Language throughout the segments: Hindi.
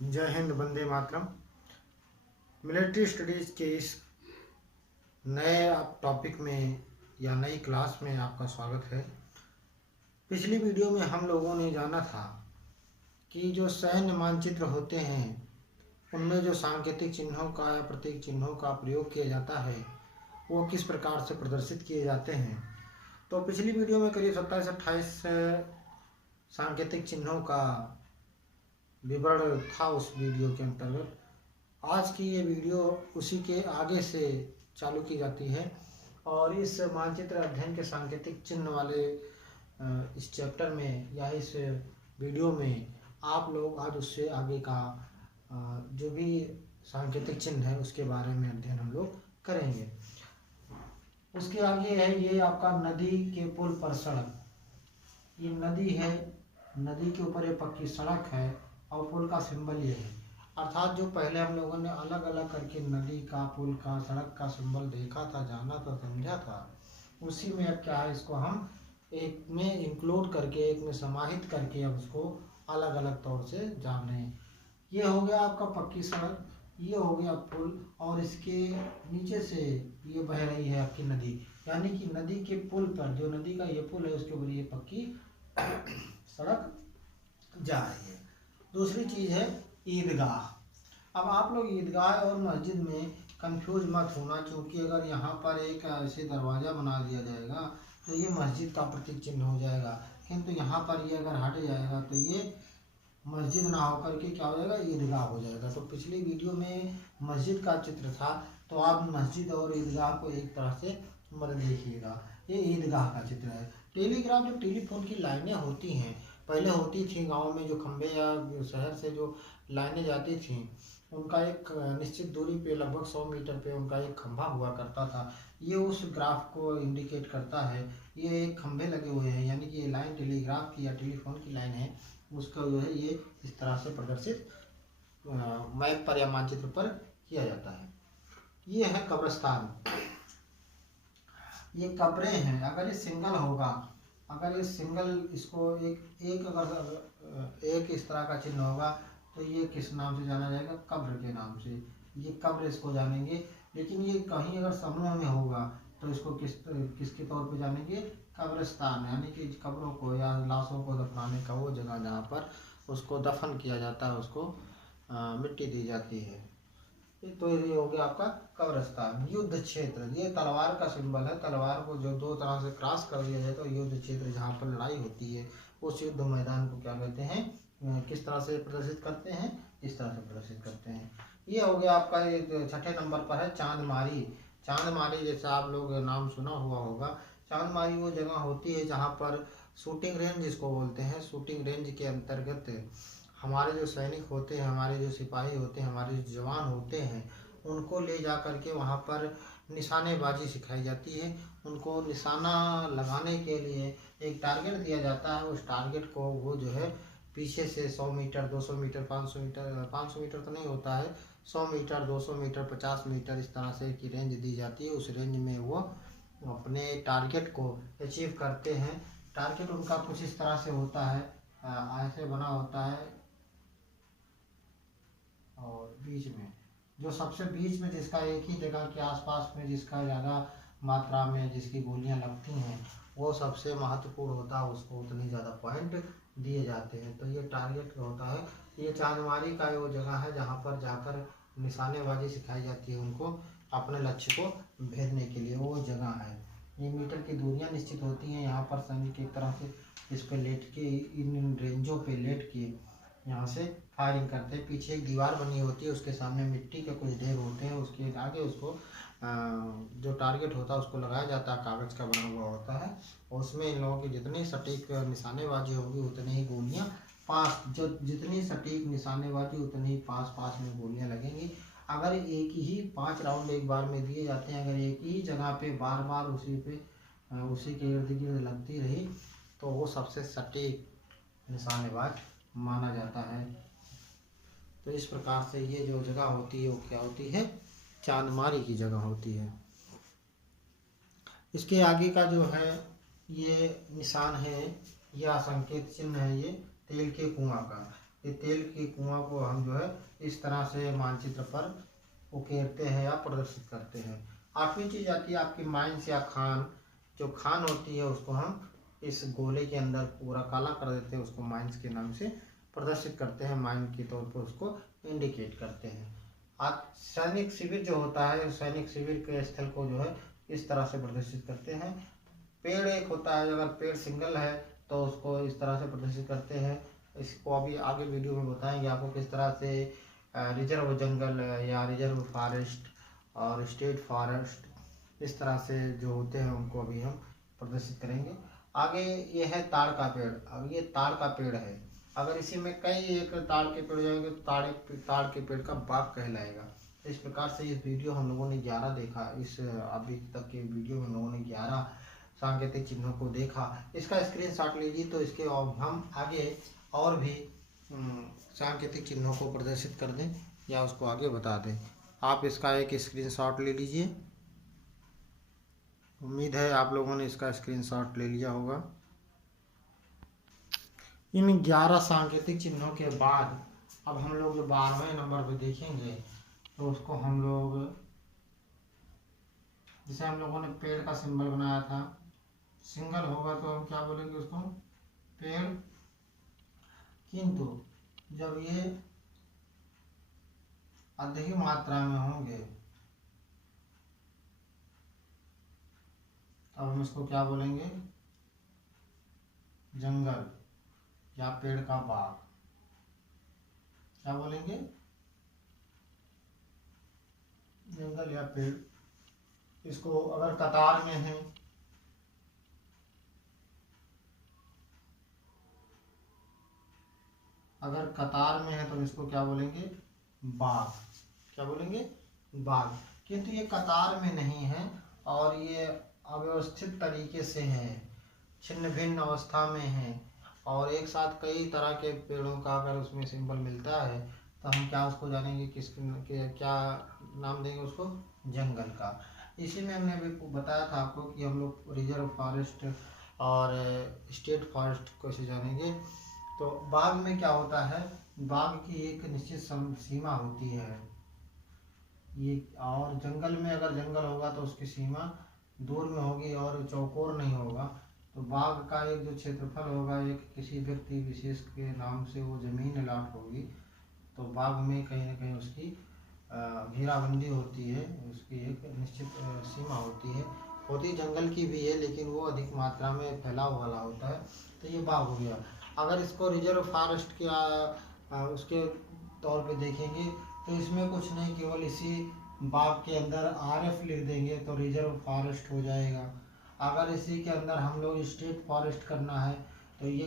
जय हिंद, वंदे मातरम। मिलिट्री स्टडीज़ के इस नए टॉपिक में या नई क्लास में आपका स्वागत है। पिछली वीडियो में हम लोगों ने जाना था कि जो सैन्य मानचित्र होते हैं उनमें जो सांकेतिक चिन्हों का या प्रतीक चिन्हों का प्रयोग किया जाता है वो किस प्रकार से प्रदर्शित किए जाते हैं। तो पिछली वीडियो में करीब 27-28 सांकेतिक चिन्हों का विवरण था उस वीडियो के अंतर्गत। आज की ये वीडियो उसी के आगे से चालू की जाती है और इस मानचित्र अध्ययन के सांकेतिक चिन्ह वाले इस चैप्टर में या इस वीडियो में आप लोग आज उससे आगे का जो भी सांकेतिक चिन्ह है उसके बारे में अध्ययन हम लोग करेंगे। उसके आगे है ये आपका नदी के पुल पर सड़क। ये नदी है, नदी के ऊपर ये पक्की सड़क है और पुल का सिंबल ये है। अर्थात जो पहले हम लोगों ने अलग अलग करके नदी का, पुल का, सड़क का सिंबल देखा था, जाना था, समझा था, उसी में अब क्या है, इसको हम एक में इंक्लूड करके, एक में समाहित करके अब उसको अलग अलग तौर से जान रहे हैं। ये हो गया आपका पक्की सड़क, ये हो गया पुल और इसके नीचे से ये बह रही है आपकी नदी। यानी कि नदी के पुल पर, जो नदी का ये पुल है उसके ऊपर ये पक्की सड़क जा रही है। दूसरी चीज़ है ईदगाह। अब आप लोग ईदगाह और मस्जिद में कंफ्यूज मत होना, क्योंकि अगर यहाँ पर एक ऐसे दरवाज़ा बना दिया जाएगा तो ये मस्जिद का प्रतीक चिन्ह हो जाएगा, किंतु यहाँ पर ये अगर हट जाएगा तो ये मस्जिद ना होकर के क्या हो जाएगा, ईदगाह हो जाएगा। तो पिछली वीडियो में मस्जिद का चित्र था, तो आप मस्जिद और ईदगाह को एक तरह से मत देखिएगा। ये ईदगाह का चित्र है। टेलीग्राफ, जो टेलीफोन की लाइनें होती हैं, पहले होती थी गांव में, जो खंबे या शहर से जो लाइनें जाती थी उनका एक निश्चित दूरी पे, लगभग 100 मीटर पे उनका एक खंभा हुआ करता था। ये उस ग्राफ को इंडिकेट करता है। ये एक खंभे लगे हुए हैं, यानी कि ये लाइन टेलीग्राफ की या टेलीफोन की लाइन है, उसका जो है ये इस तरह से प्रदर्शित मैप पर या मानचित्र पर किया जाता है। ये है कब्रिस्तान, ये कब्रें हैं। अगर ये सिंगल होगा, अगर ये सिंगल, इसको एक अगर एक इस तरह का चिन्ह होगा तो ये किस नाम से जाना जाएगा, कब्र के नाम से। ये कब्र इसको जानेंगे। लेकिन ये कहीं अगर समूह में होगा तो इसको किसके तौर पे जानेंगे, कब्रिस्तान। यानी कि कब्रों को या लाशों को दफनाने का वो जगह जहाँ पर उसको दफन किया जाता है, उसको मिट्टी दी जाती है। तो ये हो गया आपका कब्रिस्तान। युद्ध क्षेत्र, ये तलवार का सिंबल है। तलवार को जो दो तरह से क्रॉस कर दिया जाए तो युद्ध क्षेत्र, जहाँ पर लड़ाई होती है उस युद्ध मैदान को क्या कहते हैं, किस तरह से प्रदर्शित करते हैं, इस तरह से प्रदर्शित करते हैं। ये हो गया आपका, ये छठे नंबर पर है चांदमारी। चांदमारी जैसा आप लोग नाम सुना हुआ होगा। चांदमारी वो जगह होती है जहाँ पर शूटिंग रेंज जिसको बोलते हैं, शूटिंग रेंज के अंतर्गत हमारे जो सैनिक होते हैं, हमारे जो सिपाही होते हैं, हमारे जो जवान होते हैं, उनको ले जा कर के वहाँ पर निशानेबाजी सिखाई जाती है। उनको निशाना लगाने के लिए एक टारगेट दिया जाता है। उस टारगेट को वो जो है पीछे से 100 मीटर, 200 मीटर, 500 मीटर, 500 मीटर तो नहीं होता है, 100 मीटर, 200 मीटर, 50 मीटर, इस तरह से की रेंज दी जाती है। उस रेंज में वो अपने टारगेट को अचीव करते हैं। टारगेट उनका कुछ इस तरह से होता है, ऐसे बना होता है और बीच में, जो सबसे बीच में जिसका एक ही जगह के आसपास में जिसका ज़्यादा मात्रा में जिसकी गोलियां लगती हैं वो सबसे महत्वपूर्ण होता है, उसको उतने ज़्यादा पॉइंट दिए जाते हैं। तो ये टारगेट होता है। ये चांदमारी का वो जगह है जहाँ पर जाकर निशानेबाजी सिखाई जाती है उनको अपने लक्ष्य को भेदने के लिए, वो जगह है। ये मीटर की दूरियाँ निश्चित होती हैं। यहाँ पर सैनिक एक तरह से इस पर लेट के, इन रेंजों पे लेट के यहाँ से फायरिंग करते हैं। पीछे एक दीवार बनी होती है, उसके सामने मिट्टी के कुछ ढेर होते हैं, उसके आगे उसको जो टारगेट होता है उसको लगाया जाता है, कागज़ का बना हुआ होता है। और उसमें इन लोगों की जितनी सटीक निशानेबाजी होगी उतनी ही गोलियाँ पास, जो जितनी सटीक निशानेबाजी उतनी ही पास पास में गोलियाँ लगेंगी। अगर एक ही 5 राउंड एक बार में दिए जाते हैं, अगर एक ही जगह पे बार बार उसी के इर्द गिर्द लगती रही तो वो सबसे सटीक निशानेबाज माना जाता है। तो इस प्रकार से ये जो जगह होती है वो क्या होती है, चांदमारी की जगह होती है। इसके आगे का जो है ये निशान है या संकेत चिन्ह है, ये तेल के कुआं का। ये तेल की कुआं को हम जो है इस तरह से मानचित्र पर उकेरते हैं या प्रदर्शित करते हैं। 8वीं चीज आती है आपकी माइंस या खान। जो खान होती है उसको हम इस गोले के अंदर पूरा काला कर देते हैं, उसको माइंस के नाम से प्रदर्शित करते हैं, माइन के तौर पर उसको इंडिकेट करते हैं। आज सैनिक शिविर जो होता है, सैनिक शिविर के स्थल को जो है इस तरह से प्रदर्शित करते हैं। पेड़ एक होता है, अगर पेड़ सिंगल है तो उसको इस तरह से प्रदर्शित करते हैं। इसको अभी आगे वीडियो में बताएंगे आपको किस तरह से रिजर्व जंगल या रिजर्व फॉरेस्ट और स्टेट फॉरेस्ट इस तरह से जो होते हैं उनको अभी हम प्रदर्शित करेंगे। आगे ये है ताड़ का पेड़। अब ये ताड़ का पेड़ है, अगर इसी में कई एक ताड़ के पेड़ जाएंगे तो ताड़ के पेड़ का बाग कहलाएगा। इस प्रकार से इस वीडियो हम लोगों ने 11 देखा, इस अभी तक के वीडियो में हम लोगों ने 11 सांकेतिक चिन्हों को देखा। इसका स्क्रीनशॉट लीजिए तो इसके हम आगे और भी सांकेतिक चिन्हों को प्रदर्शित कर दें या उसको आगे बता दें। आप इसका एक स्क्रीनशॉट ले लीजिए। उम्मीद है आप लोगों ने इसका स्क्रीनशॉट ले लिया होगा। इन 11 सांकेतिक चिन्हों के बाद अब हम लोग 12वें नंबर पे देखेंगे तो उसको हम लोग, जैसे हम लोगों ने पेड़ का सिंबल बनाया था, सिंगल होगा तो हम क्या बोलेंगे उसको, पेड़। किंतु जब ये अधिक मात्रा में होंगे तब हम इसको क्या बोलेंगे, जंगल या पेड़ का बाग। क्या बोलेंगे, जंगल या पेड़। इसको अगर कतार में है, अगर कतार में है तो इसको क्या बोलेंगे, बाग। क्या बोलेंगे, बाग। किंतु ये कतार में नहीं है और ये अव्यवस्थित तरीके से है, छिन्न भिन्न अवस्था में है और एक साथ कई तरह के पेड़ों का अगर उसमें सिंबल मिलता है तो हम क्या उसको जानेंगे, क्या नाम देंगे उसको, जंगल का। इसी में हमने अभी बताया था आपको कि हम लोग रिजर्व फॉरेस्ट और स्टेट फॉरेस्ट कैसे जानेंगे। तो बाग में क्या होता है, बाग की एक निश्चित सीमा होती है ये, और जंगल में अगर जंगल होगा तो उसकी सीमा दूर में होगी और चौकोर नहीं होगा। तो बाग का एक जो क्षेत्रफल होगा, एक किसी व्यक्ति विशेष के नाम से वो जमीन अलॉट होगी, तो बाग में कहीं ना कहीं उसकी घेराबंदी होती है, उसकी एक निश्चित सीमा होती जंगल की भी है लेकिन वो अधिक मात्रा में फैलाव वाला होता है, तो ये बाग हो गया। अगर इसको रिजर्व फॉरेस्ट के उसके तौर पे देखेंगे तो इसमें कुछ नहीं, केवल इसी बाग के अंदर RF लिख देंगे तो रिजर्व फॉरेस्ट हो जाएगा। अगर इसी के अंदर हम लोग स्टेट फॉरेस्ट करना है तो ये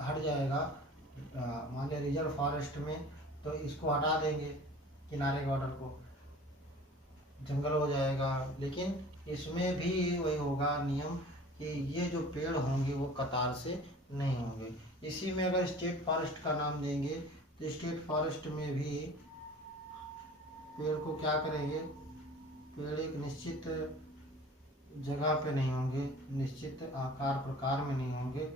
हट जाएगा, मान लिया रिजर्व फॉरेस्ट में, तो इसको हटा देंगे किनारे बॉर्डर को, जंगल हो जाएगा। लेकिन इसमें भी वही होगा नियम कि ये जो पेड़ होंगे वो कतार से नहीं होंगे। इसी में अगर स्टेट फॉरेस्ट का नाम देंगे तो स्टेट फॉरेस्ट में भी पेड़ को क्या करेंगे, पेड़ एक निश्चित जगह पे नहीं होंगे, निश्चित आकार प्रकार में नहीं होंगे।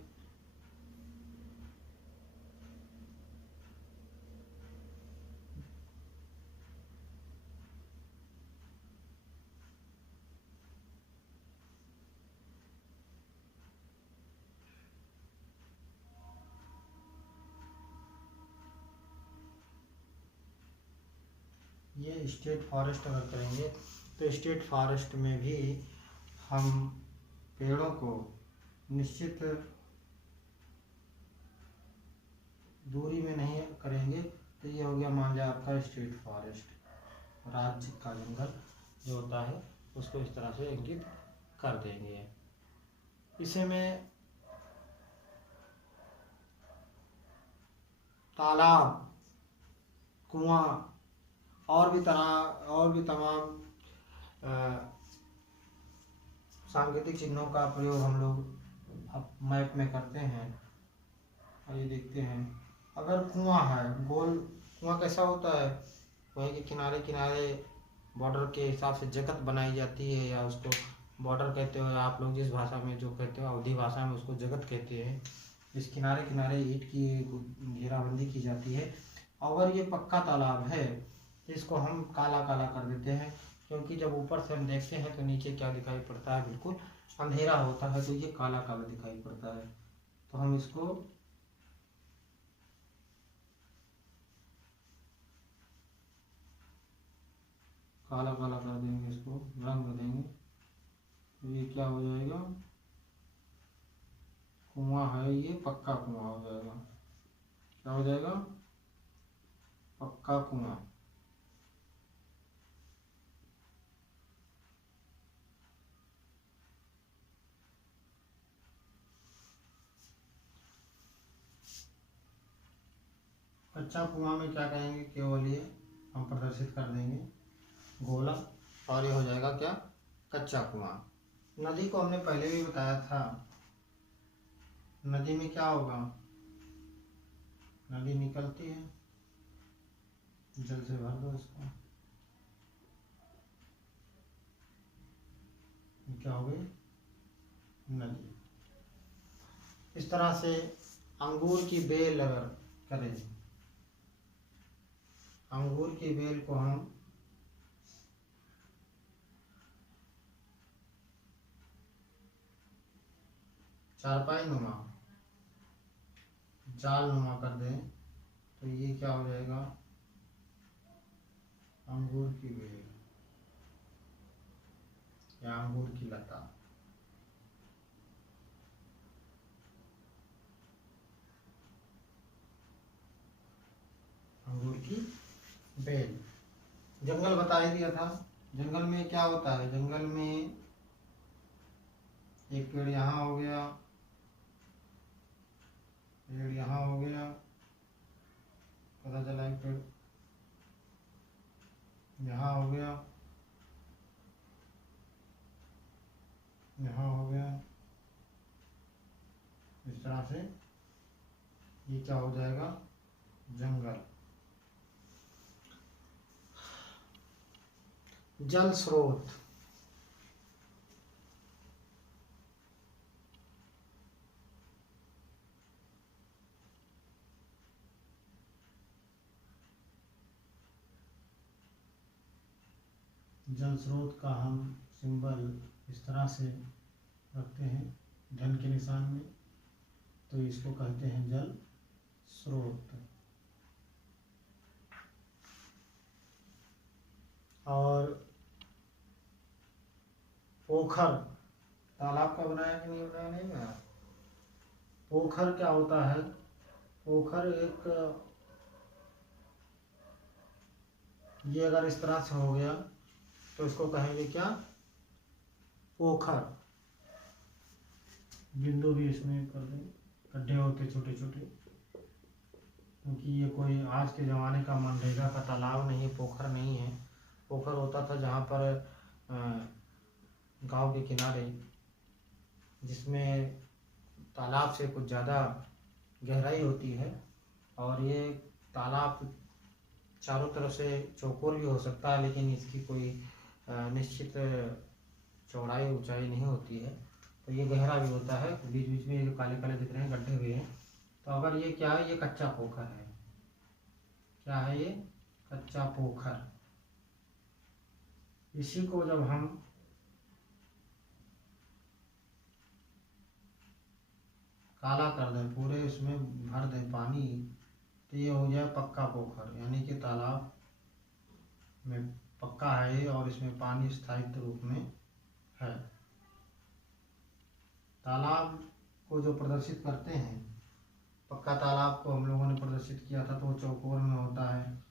ये स्टेट फॉरेस्ट अगर करेंगे तो स्टेट फॉरेस्ट में भी हम पेड़ों को निश्चित दूरी में नहीं करेंगे, तो ये हो गया मान लिया आपका स्टेट फॉरेस्ट। राज्य का जंगल जो होता है उसको इस तरह से इंगित कर देंगे। इसे में तालाब, कुआं और भी तमाम सांकेतिक चिन्हों का प्रयोग हम लोग अब मैप में करते हैं। और ये देखते हैं, अगर कुआं है, गोल कुआं कैसा होता है, वही के किनारे किनारे बॉर्डर के हिसाब से जगत बनाई जाती है, या उसको बॉर्डर कहते हो, आप लोग जिस भाषा में जो कहते हो, अवधी भाषा में उसको जगत कहते हैं। इस किनारे किनारे ईंट की घेराबंदी की जाती है। अगर ये पक्का तालाब है तो इसको हम काला काला कर देते हैं, क्योंकि जब ऊपर से हम देखते हैं तो नीचे क्या दिखाई पड़ता है, बिल्कुल अंधेरा होता है, तो ये काला काला दिखाई पड़ता है। तो हम इसको काला काला कर देंगे, इसको रंग देंगे, तो ये क्या हो जाएगा, कुआं है, ये पक्का कुआं हो जाएगा। क्या हो जाएगा, पक्का कुआं। कच्चा कुआं में क्या कहेंगे, केवल ये हम प्रदर्शित कर देंगे गोला, और ये हो जाएगा क्या, कच्चा कुआं। नदी को हमने पहले भी बताया था, नदी में क्या होगा, नदी निकलती है, जल से भर दो इसको, क्या हो गई, नदी। इस तरह से अंगूर की बेल अगर करें, अंगूर की बेल को हम चारपाई नुमा, जाल नुमा कर दें, तो ये क्या हो जाएगा, अंगूर की बेल या अंगूर की लता। अंगूर की बेल। जंगल बता ही दिया था, जंगल में क्या होता है, जंगल में एक पेड़ यहाँ हो गया, पेड़ यहाँ हो गया, पता चला एक पेड़ यहाँ हो गया, यहाँ हो गया, इस तरह से ये क्या हो जाएगा, जंगल। जल स्रोत, जल स्रोत का हम सिंबल इस तरह से रखते हैं धन के निशान में, तो इसको कहते हैं जल स्रोत। और पोखर, तालाब का बनाया कि नहीं बनाया, नहीं बनाया। पोखर क्या होता है, पोखर एक, ये अगर इस तरह से हो गया तो इसको कहेंगे क्या, पोखर। बिंदु भी इसमें कर दें, गड्ढे होते छोटे छोटे, क्योंकि ये कोई आज के ज़माने का मनरेगा का तालाब नहीं, पोखर नहीं है। पोखर होता था जहाँ पर गांव के किनारे, जिसमें तालाब से कुछ ज़्यादा गहराई होती है, और ये तालाब चारों तरफ से चौकोर भी हो सकता है, लेकिन इसकी कोई निश्चित चौड़ाई ऊंचाई नहीं होती है, तो ये गहरा भी होता है। बीच बीच में जो काले काले दिख रहे हैं गड्ढे भी हैं। तो अगर ये क्या है, ये कच्चा पोखर है, क्या है ये, कच्चा पोखर। इसी को जब हम काला कर दें, पूरे उसमें भर दें पानी, तो ये हो जाए पक्का पोखर, यानी कि तालाब में पक्का है और इसमें पानी स्थायित्व रूप में है। तालाब को जो प्रदर्शित करते हैं, पक्का तालाब को हम लोगों ने प्रदर्शित किया था, तो वो चौकोर में होता है,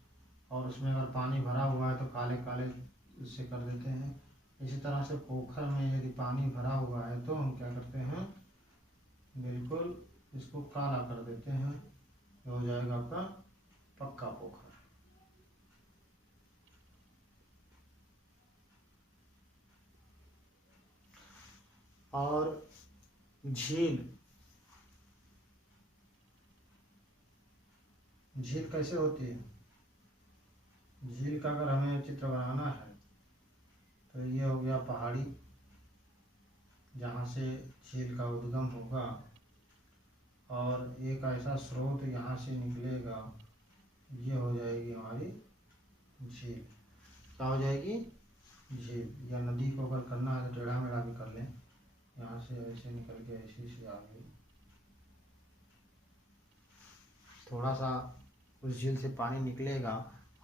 और उसमें अगर पानी भरा हुआ है तो काले काले उससे कर देते हैं। इसी तरह से पोखर में यदि पानी भरा हुआ है तो हम क्या करते हैं, बिल्कुल इसको काला कर देते हैं, ये हो जाएगा आपका पक्का पोखर। और झील, झील कैसे होती है, झील का अगर हमें चित्र बनाना है तो ये हो गया पहाड़ी, जहाँ से झील का उद्गम होगा, और एक ऐसा स्रोत यहाँ से निकलेगा, ये हो जाएगी हमारी झील। क्या हो जाएगी? झील। या नदी को अगर करना है तो टेढ़ा मेढ़ा भी कर लें, यहाँ से ऐसे निकल के ऐसे से आगे थोड़ा सा उस झील से पानी निकलेगा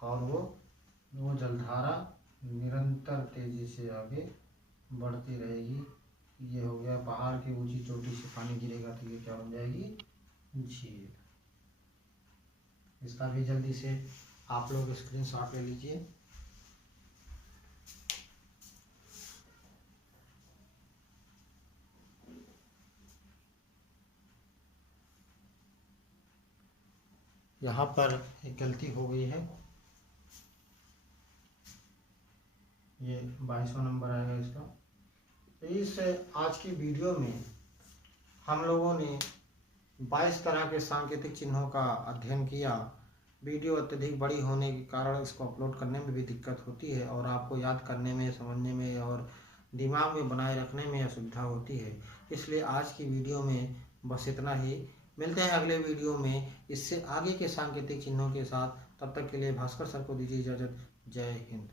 और वो जलधारा निरंतर तेजी से आगे बढ़ती रहेगी। ये हो गया पहाड़ की ऊंची चोटी से पानी गिरेगा तो ये क्या बन जाएगी? झील। इसका भी जल्दी से आप लोग स्क्रीनशॉट ले लीजिए। यहाँ पर एक गलती हो गई है, ये 22वां नंबर आएगा इसका। तो इस आज की वीडियो में हम लोगों ने 22 तरह के सांकेतिक चिन्हों का अध्ययन किया। वीडियो अत्यधिक बड़ी होने के कारण इसको अपलोड करने में भी दिक्कत होती है और आपको याद करने में, समझने में और दिमाग में बनाए रखने में असुविधा होती है। इसलिए आज की वीडियो में बस इतना ही। मिलते हैं अगले वीडियो में इससे आगे के सांकेतिक चिन्हों के साथ। तब तक के लिए भास्कर सर को दीजिए इजाज़त। जय हिंद।